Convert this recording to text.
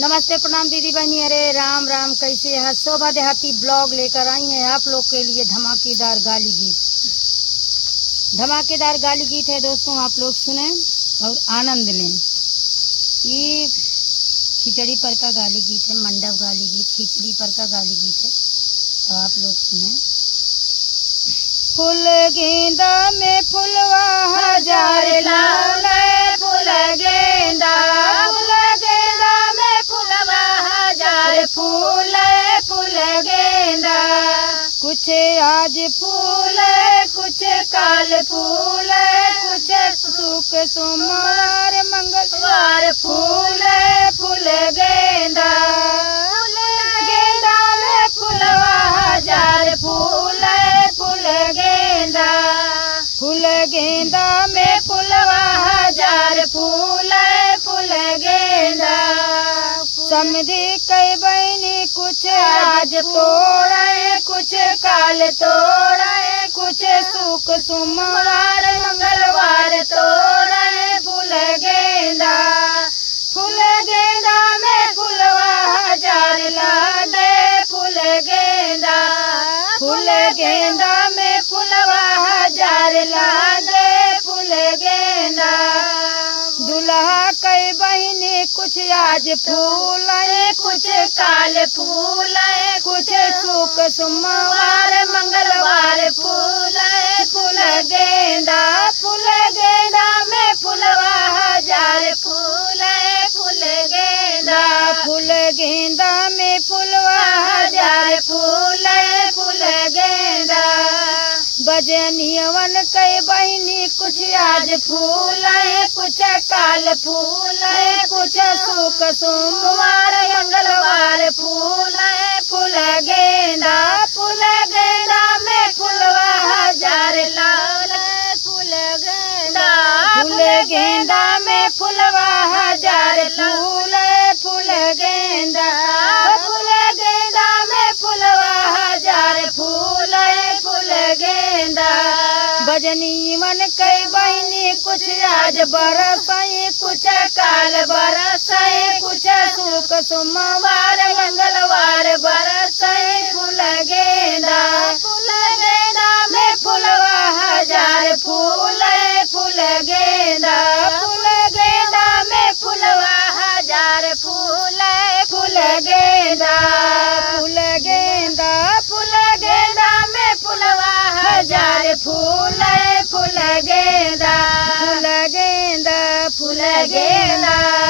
नमस्ते, प्रणाम दीदी बहनी, अरे राम राम। कैसे है? शोभा देहाती ब्लॉग लेकर आई है आप लोग के लिए धमाकेदार गाली गीत। धमाकेदार गाली गीत है दोस्तों, आप लोग सुने और आनंद लें। ये खिचड़ी पर का गाली गीत है, मंडप गाली गीत, खिचड़ी पर का गाली गीत है, तो आप लोग सुने। फूल गेंदा में फुलवा हजार लाल, फूल गेंदा में फुलवा हजार, फूल फूल गेंदा। कुछ आज फूल कुछ काल फूल, कुछ सुख सोमवार मंगलवार, फूल फूल गेंदा। फूल गेंदा में फुलवा हजार, फूल फूल गेंदा। फूल गेंदा में फुलवा हजार, फूल फूल गेंदा। समझी कई बहनी कुछ आज तोड़े, कुछ काल तोड़े, कुछ सुख सोमवार मंगलवार तोड़े, फूल गेंदा। फूल गेंदा में फुलवा हजार लागे, फूल गेंदा। फूल गेंदा में फुलवा हजार लागे, फूल गेंदा। दुल्हा कई बहनी कुछ आज फूल, कुछ काल फूल, कुछ सुख सोमवार मंगलवार, फूल फूल गेंदा। फूल गेंदा में फुलवा हजार, फूल फूल गेंदा। फूल गेंदा में फुलवा हजार, फूल फूल गेंदा। बजनियवन कई बहनी कुछ आज फूल, कुछ काल फूल, कुछ सुख सोमवार मंगलवार, फूल फूल गेंदा। फूल गेंदा में फुलवा हजार लाल, फूल गेंदा। फूल गेंदा में फुलवा हजार, फूल फूल गेंदा। फूल गेंदा में फुलवा हजार, फूल फूल गेंदा। बजनी मन कई बहनी कुछ आज बरसाई, कुछ काल बरसाई, कुछ सुख सोमवार मंगलवार बरसाई, फूल गेंदा। फूल गेंदा में फुलवा हजार, फूल फूल गेंदा। फूल गेंदा में फुलवा हजार, फूल फूल गेंदा। फूल गेंदा फूल गेंदा में फुलवा हजार, फूल फूल गेंदा। फूल गेंदा फूल गेंदा।